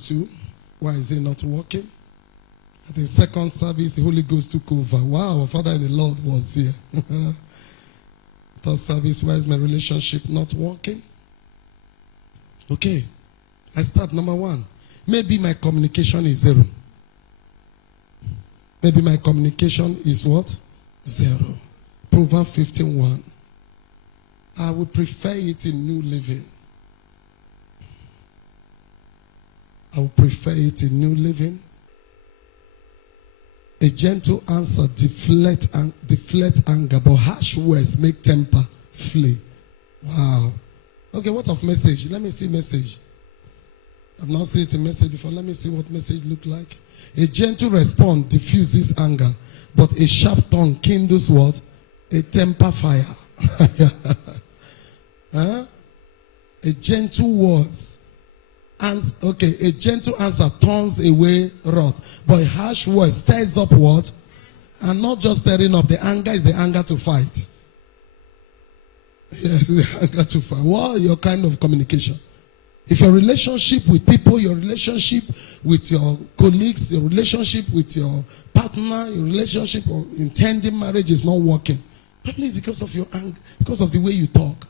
2. Why is it not working? At the second service, the Holy Ghost took over. Wow, our Father in the Lord was here. Third service, why is my relationship not working? Okay, I start number 1. Maybe my communication is 0. Maybe my communication is what? 0. Proverbs 15:1. I would prefer it in New Living. I would prefer it in New Living. A gentle answer deflect anger, but harsh words make temper flee. Wow. Okay, what of message? Let me see message. I've not seen it in message before. Let me see what message look like. A gentle response diffuses anger, but a sharp tongue kindles what? A temper fire. Huh? A gentle words. A gentle answer turns away wrath, but a harsh word stirs up what? And not just stirring up. The anger is the anger to fight. Yes, the anger to fight. What your kind of communication? If your relationship with people, your relationship with your colleagues, your relationship with your partner, your relationship or intending marriage is not working, probably because of your anger, because of the way you talk.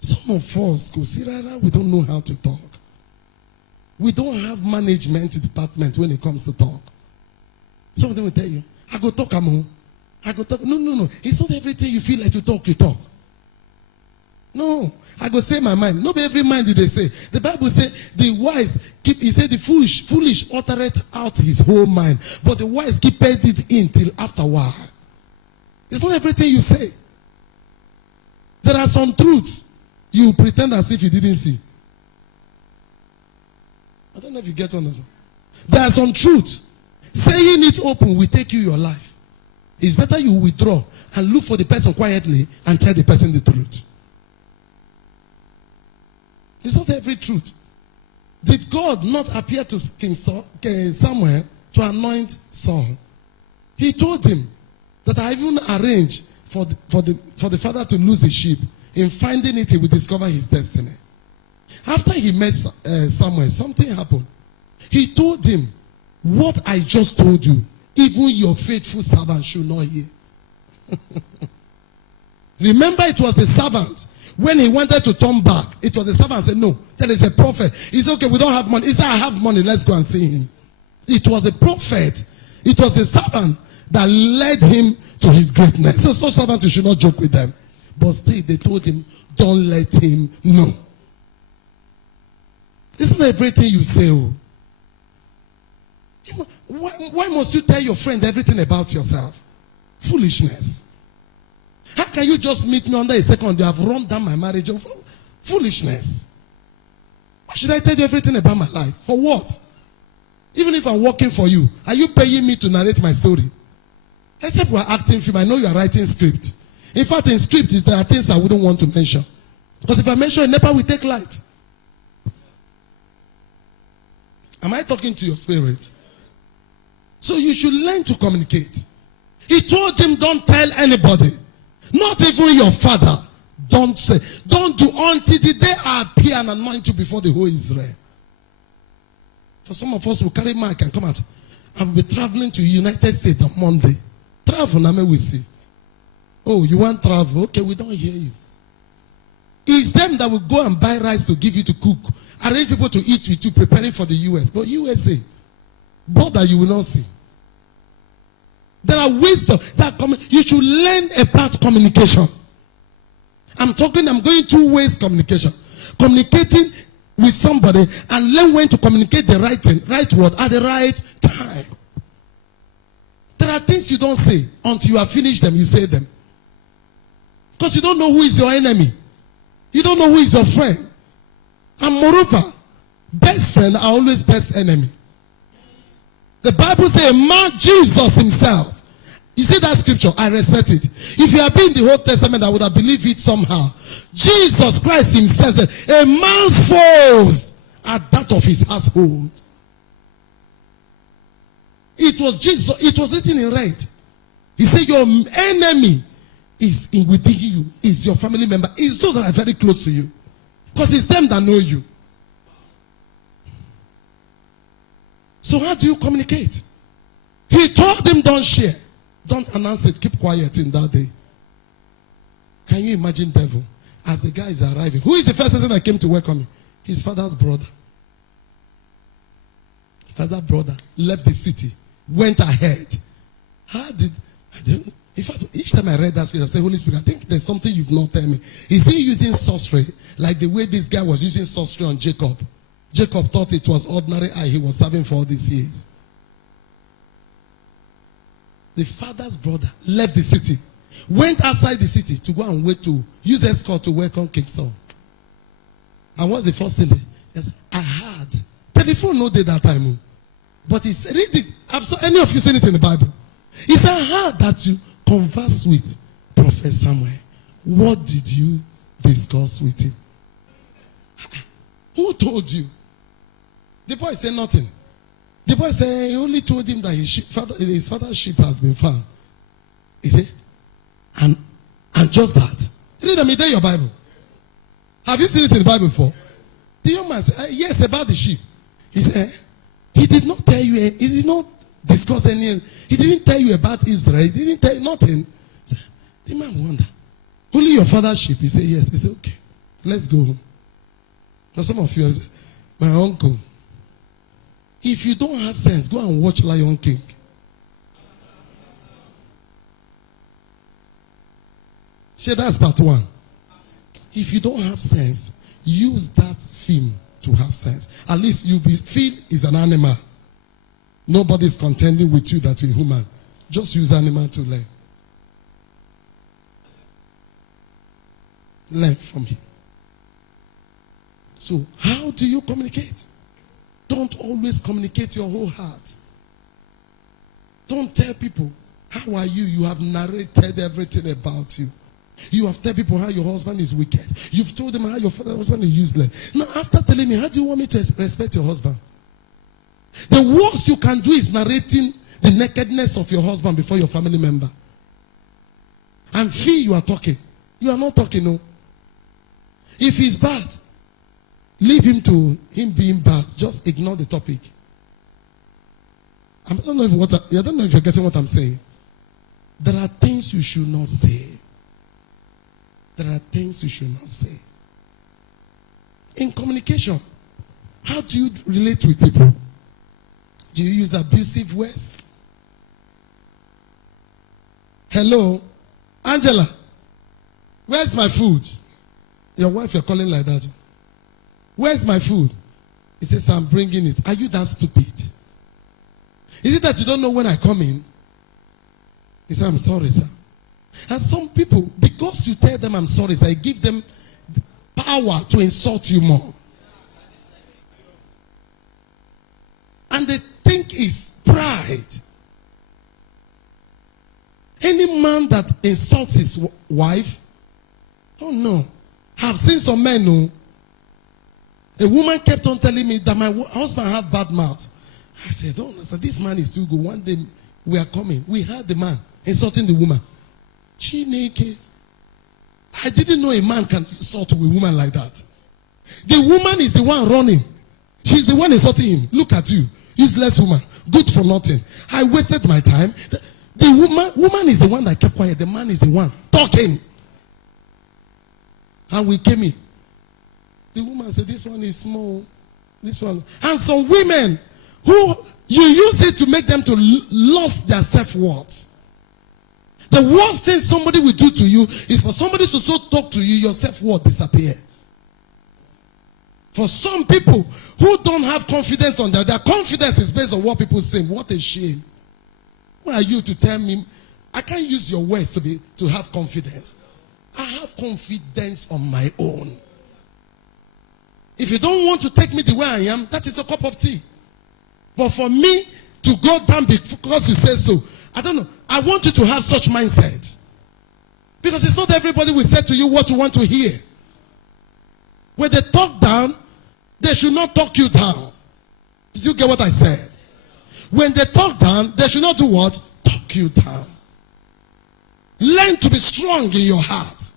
Some of us go, see, we don't know how to talk. We don't have management department when it comes to talk. Some of them will tell you, I go talk, Amo. I go talk. No. It's not everything you feel like to talk, you talk. No. I go say my mind. Not every mind did they say. The Bible said the wise keep, he said the foolish uttereth out his whole mind. But the wise keepeth it in till after a while. It's not everything you say. There are some truths you pretend as if you didn't see. I don't know if you get one. There are some truths. Saying it open will take you your life. It's better you withdraw and look for the person quietly and tell the person the truth. It's not every truth. Did God not appear to King Samuel to anoint Saul? He told him that I even arranged for the father to lose the sheep. In finding it, he will discover his destiny. After he met Samuel, something happened. He told him, what I just told you, even your faithful servant should not hear. Remember, it was the servant. When he wanted to turn back, it was the servant said, no, there is a prophet. He said, okay, we don't have money. He said, I have money, let's go and see him. It was the prophet. It was the servant that led him to his greatness. So such servants, you should not joke with them. But still, they told him, don't let him know. It's not everything you say. Oh. Why must you tell your friend everything about yourself? Foolishness. How can you just meet me under a second? You have run down my marriage. Foolishness. Why should I tell you everything about my life? For what? Even if I'm working for you, are you paying me to narrate my story? Except we're acting film. I know you are writing script. In fact, in script, there are things I wouldn't want to mention. Because if I mention it, NEPA will take light. Am I talking to your spirit? So you should learn to communicate. He told him, don't tell anybody. Not even your father. Don't say. Don't do until the day I appear and anoint you before the whole Israel. For some of us who carry mic and come out. I will be traveling to United States on Monday. Travel, now we see. Oh, you want travel? Okay, we don't hear you. It's them that will go and buy rice to give you to cook. Arrange people to eat with you, preparing for the US. But USA, border you will not see. There are wisdom that you should learn about communication. I'm going two-ways communication. Communicating with somebody and learn when to communicate the right word at the right time. There are things you don't say until you have finished them, you say them. Because you don't know who is your enemy. You don't know who is your friend. And moreover, best friend are always best enemy. The Bible says, man, Jesus himself. You see that scripture? I respect it. If you have been in the Old Testament, I would have believed it somehow. Jesus Christ himself said, a man's foes are that of his household. It was Jesus. It was written in red. He said, your enemy is within you, is your family member, is those that are very close to you. Because it's them that know you. So how do you communicate? He told him, don't share. Don't announce it. Keep quiet in that day. Can you imagine devil? As the guy is arriving. Who is the first person that came to welcome him? His father's brother. Father's brother left the city. Went ahead. How did... I don't know. In fact, each time I read that scripture, I say, Holy Spirit, I think there's something you've not told me. Is he using sorcery? Like the way this guy was using sorcery on Jacob. Jacob thought it was ordinary eye he was serving for all these years. The father's brother left the city, went outside the city to go and wait to use escort to welcome King Saul. And what's the first thing? Yes, I heard. Telephone no day that time. But he said, read it. Have any of you seen it in the Bible? He said, I heard that you conversed with Prophet Samuel. What did you discuss with him? Who told you? The boy said nothing. The boy said he only told him that his father's sheep has been found. He said, and just that. Read them, in your Bible. Have you seen it in the Bible before? The young man said, yes, about the sheep. He said, he did not tell you, he did not discuss any, he didn't tell you about Israel, he didn't tell you nothing. The man wondered, only your father's sheep? He said, yes. He said, okay, let's go home. Now some of you say, my uncle, if you don't have sense, go and watch Lion King. Share that's part one. If you don't have sense, use that film to have sense. At least you feel is an animal. Nobody's contending with you that you're human. Just use animal to learn. Learn from him. So, how do you communicate? Don't always communicate your whole heart. Don't tell people, how are you? You have narrated everything about you. You have told people how your husband is wicked. You've told them how your husband is useless. Now, after telling me, how do you want me to respect your husband? The worst you can do is narrating the nakedness of your husband before your family member. And feel you are talking. You are not talking, no. If he's bad, leave him to him being bad. Just ignore the topic. I don't know if you're getting what I'm saying. There are things you should not say. There are things you should not say. In communication, how do you relate with people? Do you use abusive words? Hello? Angela, where's my food? Your wife, you're calling like that. Where's my food? He says, I'm bringing it. Are you that stupid? Is it that you don't know when I come in? He said, I'm sorry, sir. And some people, because you tell them I'm sorry, sir, I give them the power to insult you more. And they think it's pride. Any man that insults his wife, oh no. I've seen some men who, a woman kept on telling me that my husband have bad mouth. I said, don't understand, this man is too good. One day we are coming. We heard the man insulting the woman. Chineke. I didn't know a man can insult a woman like that. The woman is the one running. She's the one insulting him. Look at you. Useless woman. Good for nothing. I wasted my time. The woman is the one that kept quiet. The man is the one talking. And we came in. The woman said, this one is small. This one. And some women who you use it to make them to lose their self-worth. The worst thing somebody will do to you is for somebody to so talk to you, your self-worth disappear. For some people who don't have confidence on their confidence is based on what people say. What a shame. Who are you to tell me? I can't use your words to have confidence. I have confidence on my own. If you don't want to take me the way I am, that is a cup of tea. But for me to go down because you say so, I don't know. I want you to have such mindset. Because it's not everybody will say to you what you want to hear. When they talk down, they should not talk you down. Did you get what I said? When they talk down, they should not do what? Talk you down. Learn to be strong in your heart.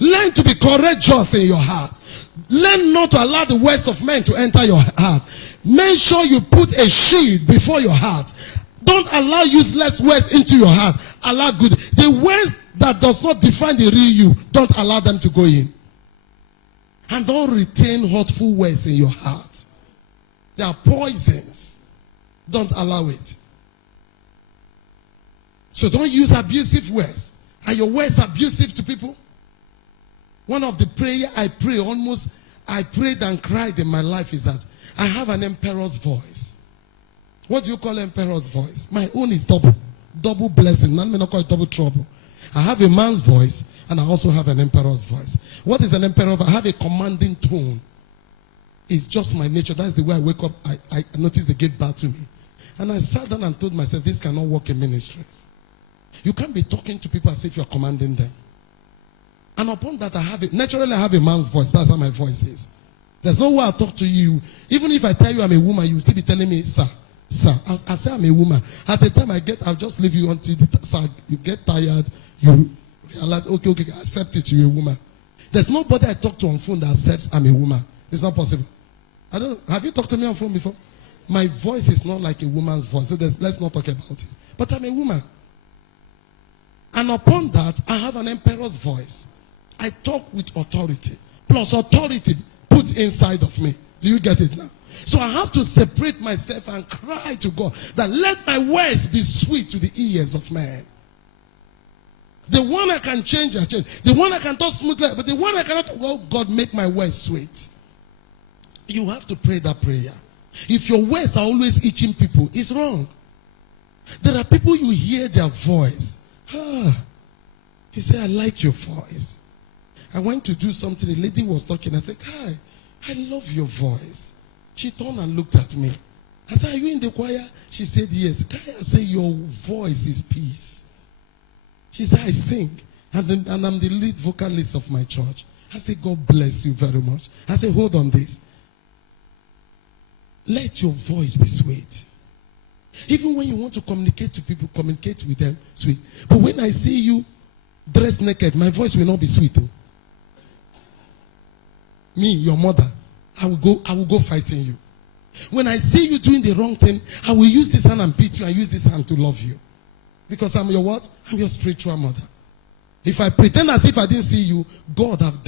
Learn to be courageous in your heart. Learn not to allow the words of men to enter your heart. Make sure you put a shield before your heart. Don't allow useless words into your heart. Allow good. The words that does not define the real you, don't allow them to go in. And don't retain hurtful words in your heart. They are poisons. Don't allow it. So don't use abusive words. Are your words abusive to people? One of the prayer I prayed and cried in my life is that I have an emperor's voice. What do you call emperor's voice? My own is double blessing. None may not call it double trouble. I have a man's voice and I also have an emperor's voice. What is an emperor? I have a commanding tone. It's just my nature. That's the way I wake up. I notice they give back to me. And I sat down and told myself, this cannot work in ministry. You can't be talking to people as if you're commanding them. And upon that, naturally I have a man's voice. That's how my voice is. There's no way I'll talk to you. Even if I tell you I'm a woman, you will still be telling me, sir. I say I'm a woman. At the time I'll just leave you until you get tired. You realize, okay, accept it, you're a woman. There's nobody I talk to on phone that accepts I'm a woman. It's not possible. I don't know. Have you talked to me on phone before? My voice is not like a woman's voice. So let's not talk about it. But I'm a woman. And upon that, I have an emperor's voice. I talk with authority. Plus authority put inside of me. Do you get it now? So I have to separate myself and cry to God that let my words be sweet to the ears of man. The one I can change, I change. The one I can talk smoothly, but the one I cannot, well, God, make my words sweet. You have to pray that prayer. If your words are always itching people, it's wrong. There are people you hear their voice. You say, I like your voice. I went to do something, a lady was talking. I said, hi, I love your voice. She turned and looked at me. I said, are you in the choir? She said, yes. I said, your voice is peace. She said, I sing. And I'm the lead vocalist of my church. I said, God bless you very much. I said, hold on this. Let your voice be sweet. Even when you want to communicate to people, communicate with them sweet. But when I see you dressed naked, my voice will not be sweet. Me, your mother, I will go fighting you. When I see you doing the wrong thing, I will use this hand and beat you and use this hand to love you. Because I'm your what? I'm your spiritual mother. If I pretend as if I didn't see you, God have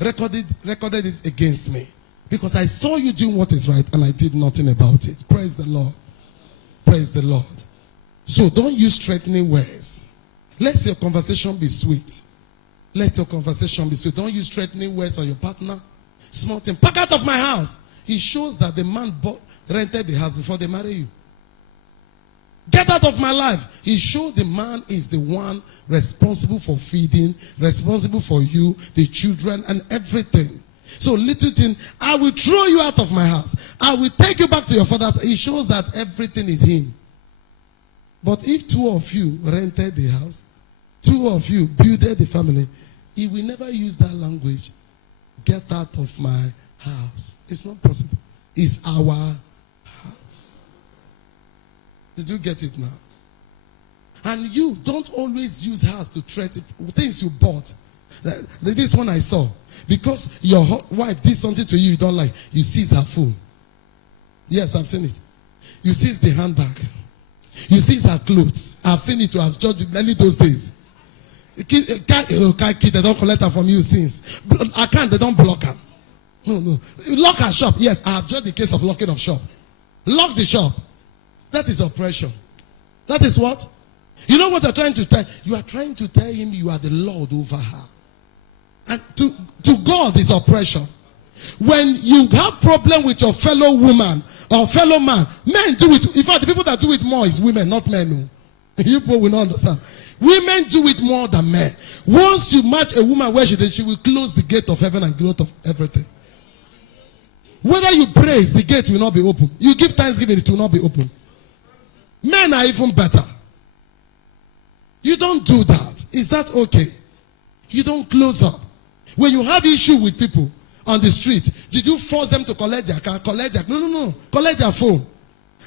recorded it against me. Because I saw you doing what is right and I did nothing about it. Praise the Lord. Praise the Lord. So don't use threatening words. Let your conversation be sweet. Let your conversation be sweet. Don't use threatening words on your partner. Small thing. Pack out of my house. It shows that the man rented the house before they marry you. Get out of my life. It shows the man is the one responsible for feeding, responsible for you, the children, and everything. So little thing, I will throw you out of my house. I will take you back to your father's. It shows that everything is him. But if two of you rented the house, two of you builded the family, he will never use that language. Get out of my house. It's not possible. It's our house. Did you get it now? And you don't always use house to threaten things you bought. This one I saw. Because your wife did something to you don't like, you seize her phone. Yes, I've seen it. You seize the handbag. You seize her clothes. I've seen it too. I've judged it early those days. They don't collect her from you since. They don't block her. No. Lock her shop. Yes, I have judged the case of locking of shop. Lock the shop. That is oppression. That is what? You know what you're trying to tell? You are trying to tell him you are the Lord over her. And to God is oppression. When you have problem with your fellow woman or fellow man, men do it. In fact, the people that do it more is women, not men. No. You people will not understand. Women do it more than men. Once you match a woman where she will close the gate of heaven and gate of everything. Whether you praise, the gate will not be open. You give thanksgiving, it will not be open. Men are even better. You don't do that. Is that okay? You don't close up. When you have issue with people on the street, did you force them to collect their car? No. Collect their phone.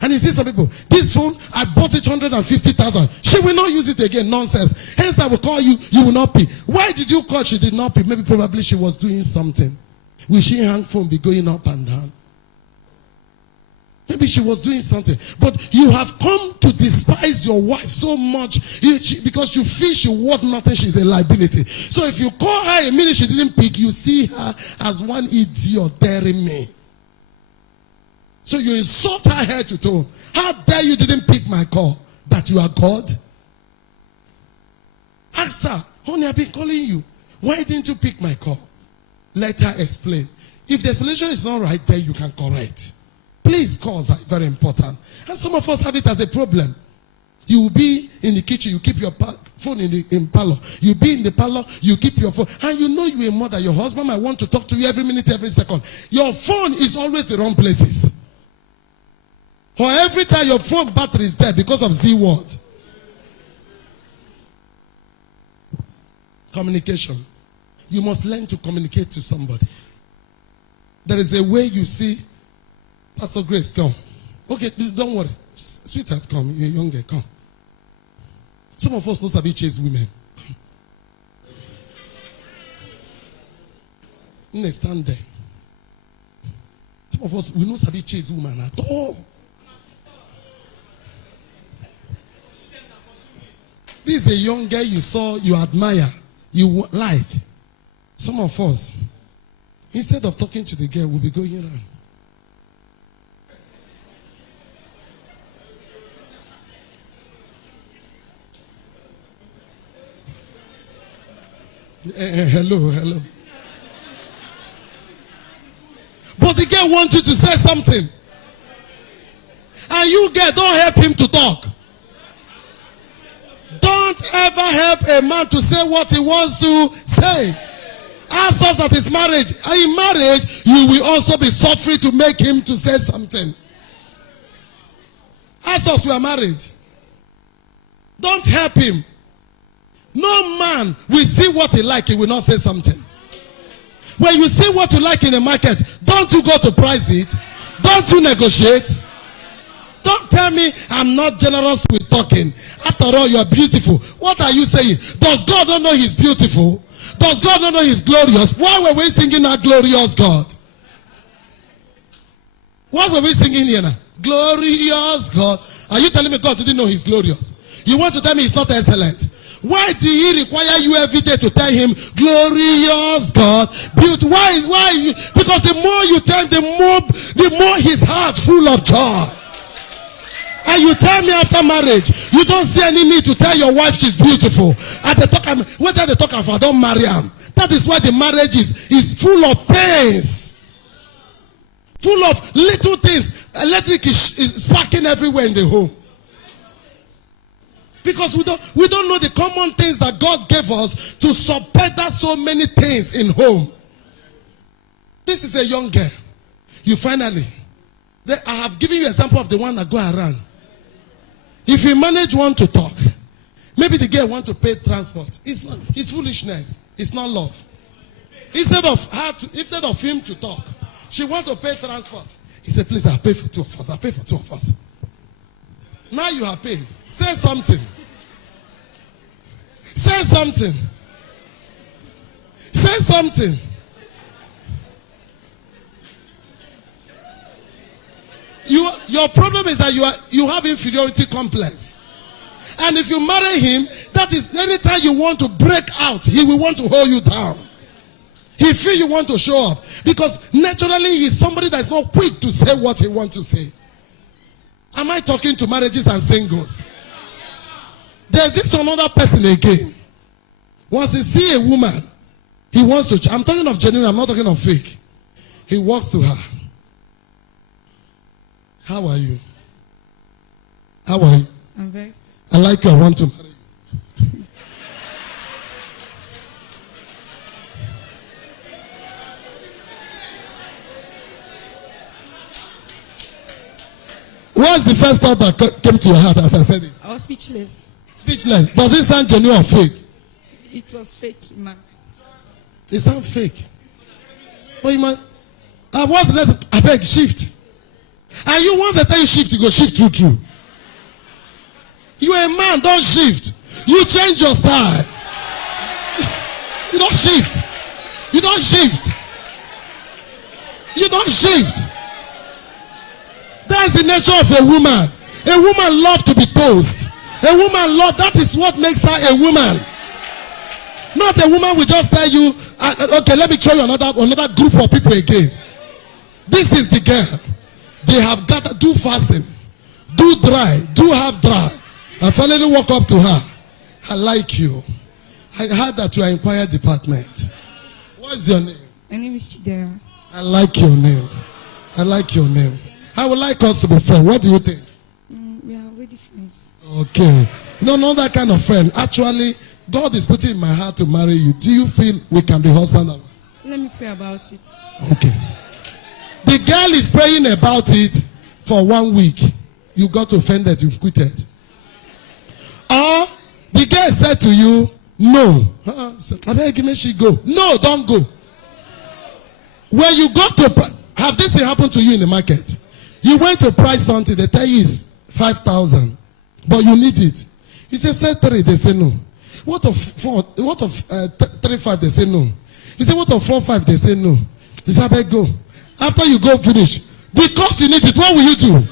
And you see some people, this phone, I bought it 150,000. She will not use it again. Nonsense. Hence I will call you, you will not pay. Why did you call? She did not pay. Maybe probably she was doing something. Will she hang phone be going up and down? maybe she was doing something. But you have come to despise your wife so much because you feel she worth nothing, she's a liability. So if you call her a minute she didn't pick, you see her as one idiot daring me. So you insult her head to toe. How dare you didn't pick my call? That you are God? Ask her, honey, I've been calling you. Why didn't you pick my call? Let her explain. If the explanation is not right, then you can correct. Please, calls are very important. And some of us have it as a problem. You will be in the kitchen, you keep your phone in parlor. You be in the parlor, you keep your phone. And you know you're a mother. Your husband might want to talk to you every minute, every second. Your phone is always the wrong places. Or every time your phone battery is dead because of Z word. Communication. You must learn to communicate to somebody. There is a way you see, Pastor Grace, come. Okay, don't worry. Sweetheart, come. You're younger, come. Some of us know how to chase women. Come. Stand there. Some of us, we know how to chase women at all. This is a young girl you saw, you admire, you like. Some of us, instead of talking to the girl, we'll be going around. Hello. But the girl wants you to say something. And you girl, don't help him to talk. Don't ever help a man to say what he wants to say. Ask us that is marriage. And in marriage, you will also be suffering to make him to say something. Ask us we are married. Don't help him. No man will see what he like, he will not say something. When you see what you like in the market, don't you go to price it? Don't you negotiate? Don't tell me I'm not generous with talking. After all, you are beautiful. What are you saying? Does God not know he's beautiful? Does God not know he's glorious? Why were we singing that glorious God? What were we singing here now? Glorious God. Are you telling me God didn't know he's glorious? You want to tell me he's not excellent? Why did he require you every day to tell him, glorious God, beautiful? Why? Because the more you tell him, the more his heart full of joy. And you tell me after marriage, you don't see any need to tell your wife she's beautiful. At the talk, whether they talk about, don't marry him. That is why the marriage is full of pains. Full of little things. Electric is sparking everywhere in the home. Because we don't know the common things that God gave us to support so many things in home. This is a young girl. You finally, I have given you an example of the one that go around. If you manage one to talk, maybe the girl want to pay transport. It's foolishness. It's not love. Instead of him to talk, she want to pay transport. He said, please, I'll pay for two of us. I'll pay for two of us. Now you have paid. Say something. Say something. Say something. Your problem is that you have inferiority complex. And if you marry him, that is anytime you want to break out, he will want to hold you down. He feel you want to show up. Because naturally he's somebody that is not quick to say what he wants to say. Am I talking to marriages and singles? There's this another person again. Once he see a woman, he wants to, I'm talking of genuine, I'm not talking of fake. He walks to her. How are you? How are you? I'm very. I like you, I want to marry you. What's the first thought that came to your heart as I said it? I was speechless. Speechless. Does it sound genuine or fake? It was fake, man. It sounds fake. But you man, what's the next? I beg, shift. And you once the time you shift, you go shift through. You are a man, don't shift. You change your style. You don't shift. You don't shift. You don't shift. That That's the nature of a woman. A woman loves to be toast. A woman loves, that is what makes her a woman. Not a woman will just tell you, okay, let me show you another group of people again. This is the girl. They have got to do fasting, do dry, do half dry. I finally walk up to her. I like you. I heard that you are in choir department. What's your name? My name is Chidera. I like your name. I like your name. I would like us to be friends. What do you think? We are already friends. Okay. No, not that kind of friend. Actually, God is putting in my heart to marry you. Do you feel we can be husband and wife? Let me pray about it. Okay. The girl is praying about it for 1 week. You got offended, you've quitted. Or the girl said to you, no. I beg you, she go. No, don't go. When you go to, have this thing happened to you in the market? You went to price something, they tell you it's 5,000, but you need it. You say 3, they say no. What of 4? What of 3.5? They say no. You say what of 4.5? They say no. You say I beg go. After you go finish, because you need it, what will you do?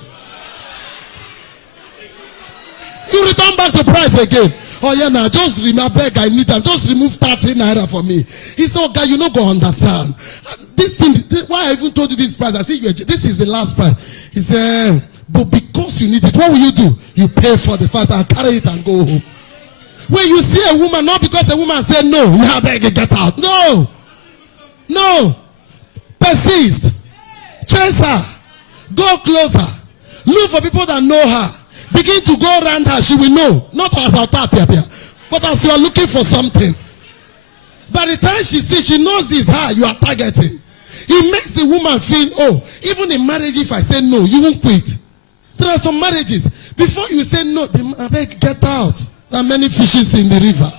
You return back the price again. Oh yeah, now just remember, I need them. Just remove 30 naira for me. He said, okay, you not go understand. This thing, why I even told you this price? I said, this is the last price. He said, but because you need it, what will you do? You pay for the fact and carry it and go home. When you see a woman, not because a woman said no, you have to get out. No. No. Persist. Chase her. Go closer. Look for people that know her. Begin to go around her. She will know. Not as a tap here, but as you are looking for something. By the time she sees, she knows it's her you are targeting. It makes the woman feel, oh, even in marriage, if I say no, you won't quit. There are some marriages. Before you say no, I beg, get out. There are many fishes in the river.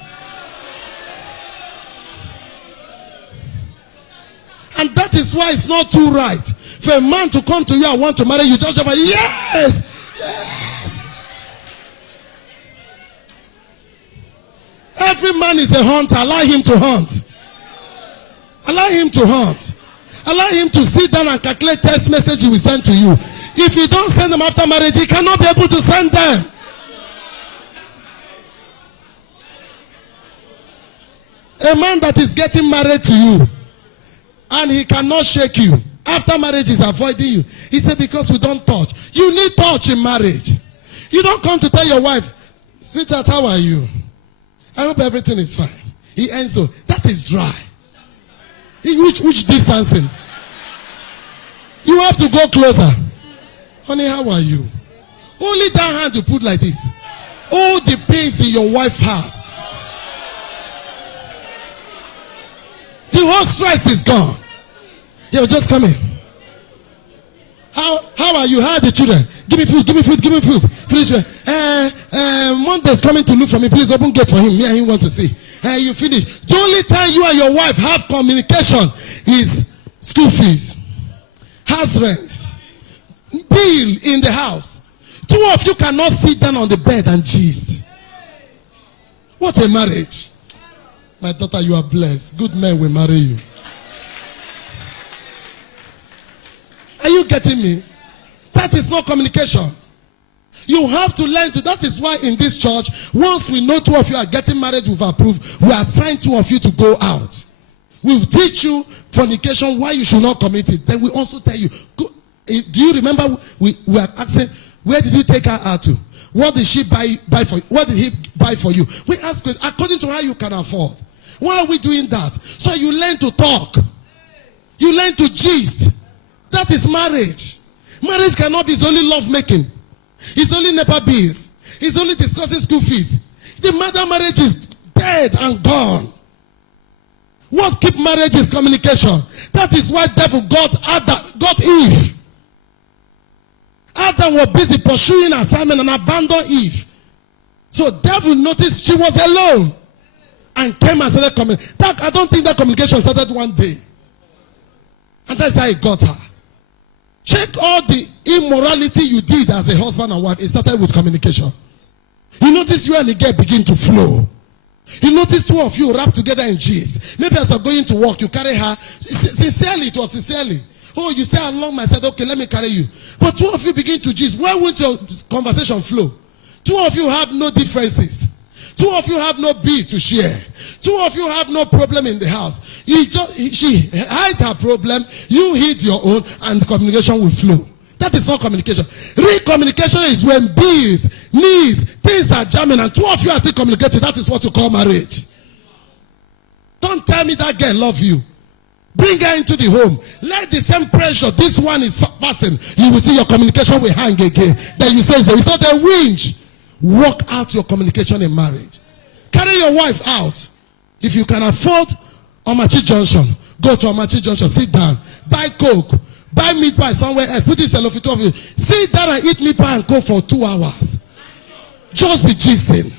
And that is why it's not too right for a man to come to you and want to marry you. Just about, yes, yes. Every man is a hunter. Allow him to hunt. Allow him to hunt. Allow him to sit down and calculate text message he will send to you. If you don't send them after marriage, he cannot be able to send them. A man that is getting married to you and he cannot shake you after marriage is avoiding you. He said, because we don't touch. You need touch in marriage. You don't come to tell your wife, sweetheart, how are you? I hope everything is fine. He ends so. That is dry. Which distancing? You have to go closer. Honey, how are you? Only that hand you put like this. All the pains in your wife's heart. The whole stress is gone. Yo, just come in. How are you? How are the children? Give me food, give me food, give me food. Finish. Monday's coming to look for me. Please open gate for him. Me and him want to see. You finish. The only time you and your wife have communication is school fees, house rent, bill in the house. Two of you cannot sit down on the bed and gist. What a marriage. My daughter, you are blessed. Good men will marry you. Are you getting me? That is not communication. You have to learn to. That is why in this church, once we know 2 of you are getting married, we've approved, we assign 2 of you to go out. We'll teach you fornication, why you should not commit it. Then we also tell you, go, do you remember we are asking, where did you take her out to? What did she buy for you? What did he buy for you? We ask according to how you can afford. Why are we doing that? So you learn to talk. You learn to gist. That is marriage. Marriage cannot be, it's only love making. It's only NEPA bills. It's only discussing school fees. The mother marriage is dead and gone. What keep marriage is communication. That is why devil got Eve. Adam was busy pursuing assignment and abandoned Eve. So devil noticed she was alone and came and started communicating. I don't think that communication started one day. And that's how he got her. Check all the immorality you did as a husband and wife. It started with communication. You notice you and the girl begin to flow. You notice 2 of you wrapped together in gist. Maybe as you're going to work, you carry her. Sincerely, it was sincerely. Oh, you stay along. I said, okay, let me carry you. But two of you begin to gist. Where won't your conversation flow? Two of you have no differences. Two of you have no bill to share. Two of you have no problem in the house. She hides her problem, you hid your own, and the communication will flow. That is not communication. Real communication is when bills, needs, things are jamming, and two of you are still communicating. That is what you call marriage. Don't tell me that girl love you. Bring her into the home. Let the same pressure this one is passing. You will see your communication will hang again. Then you say, it's not a winch. Work out your communication in marriage. Carry your wife out. If you can afford Omachi Junction, go to Omachi Junction, sit down, buy Coke, buy meat pie somewhere else, put it in cellophane of you. Sit down and eat meat pie and Coke for 2 hours. Just be gisting.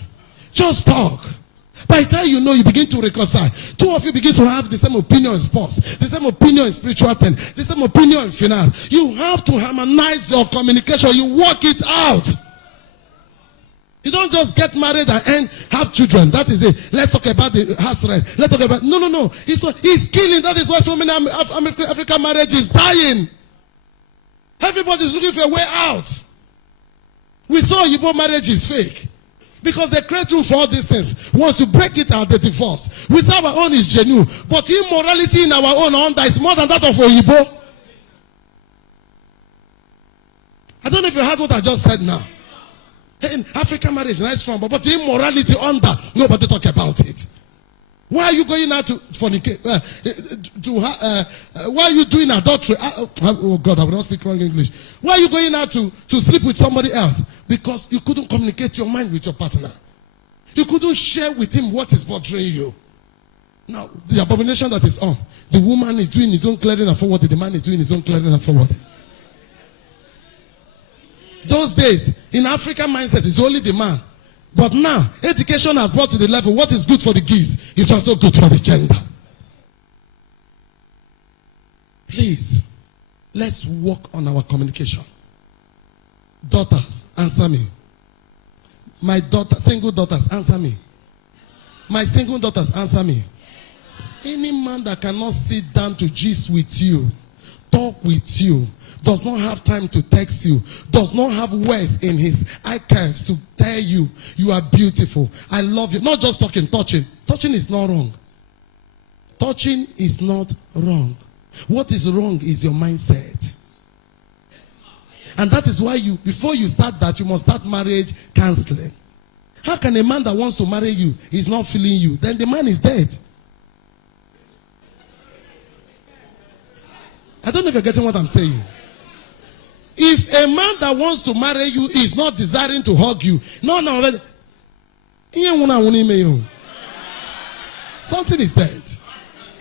Just talk. By the time you know, you begin to reconcile. Two of you begin to have the same opinion in sports, the same opinion in spiritual things, the same opinion in finance. You have to harmonize your communication. You work it out. You don't just get married and have children. That is it. Let's talk about the house rent. Let's talk about... No. It's killing. That is why so many African marriage is dying. Everybody's looking for a way out. We saw Igbo marriage is fake. Because they create room for all these things. Once you break it out, they divorce. We say our own is genuine. But immorality in our own under is more than that of Oyibo. I don't know if you heard what I just said now. In African marriage, nice strong, but the immorality under, nobody talk about it. Why are you going out to fornicate? Why are you doing adultery? Oh God, I will not speak wrong English. Why are you going out to sleep with somebody else? Because you couldn't communicate your mind with your partner. You couldn't share with him what is bothering you. Now, the abomination that is on, the woman is doing his own clearing and forwarding, the man is doing his own clearing and forwarding. Those days, in African mindset, it's only the man. But now, education has brought to the level, what is good for the geese is also good for the gender. Please, let's work on our communication. Daughters, answer me. My daughter, single daughters, answer me. My single daughters, answer me. Any man that cannot sit down to gist with you, talk with you, does not have time to text you, does not have words in his archives to tell you, you are beautiful, I love you. Not just talking, touching. Touching is not wrong. Touching is not wrong. What is wrong is your mindset. And that is why before you start that, you must start marriage counseling. How can a man that wants to marry you is not feeling you? Then the man is dead. I don't know if you're getting what I'm saying. If a man that wants to marry you is not desiring to hug you, something is dead.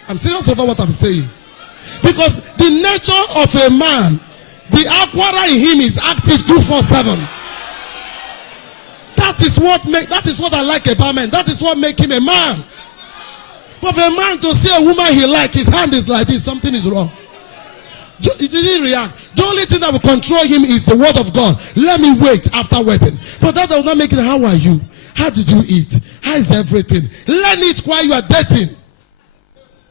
I'm serious about what I'm saying. Because the nature of a man, the aquara in him is active 24/7. That is what I like about men. That is what makes him a man. But for a man to see a woman he likes, his hand is like this, something is wrong. He didn't react. The only thing that will control him is the word of God. Let me wait after wedding. But that will not make it. How are you? How did you eat? How is everything? Learn it while you are dating.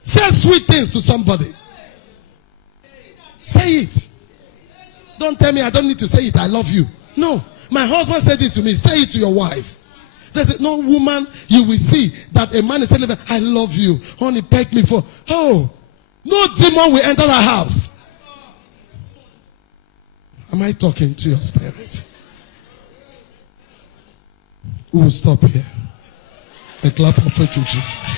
Say sweet things to somebody. Say it. Don't tell me I don't need to say it. I love you. No. My husband said this to me. Say it to your wife. There's no woman you will see that a man is telling her, I love you. Honey, peck me for. Oh, no demon will enter the house. Am I talking to your spirit? We will stop here. A clap of faith to Jesus.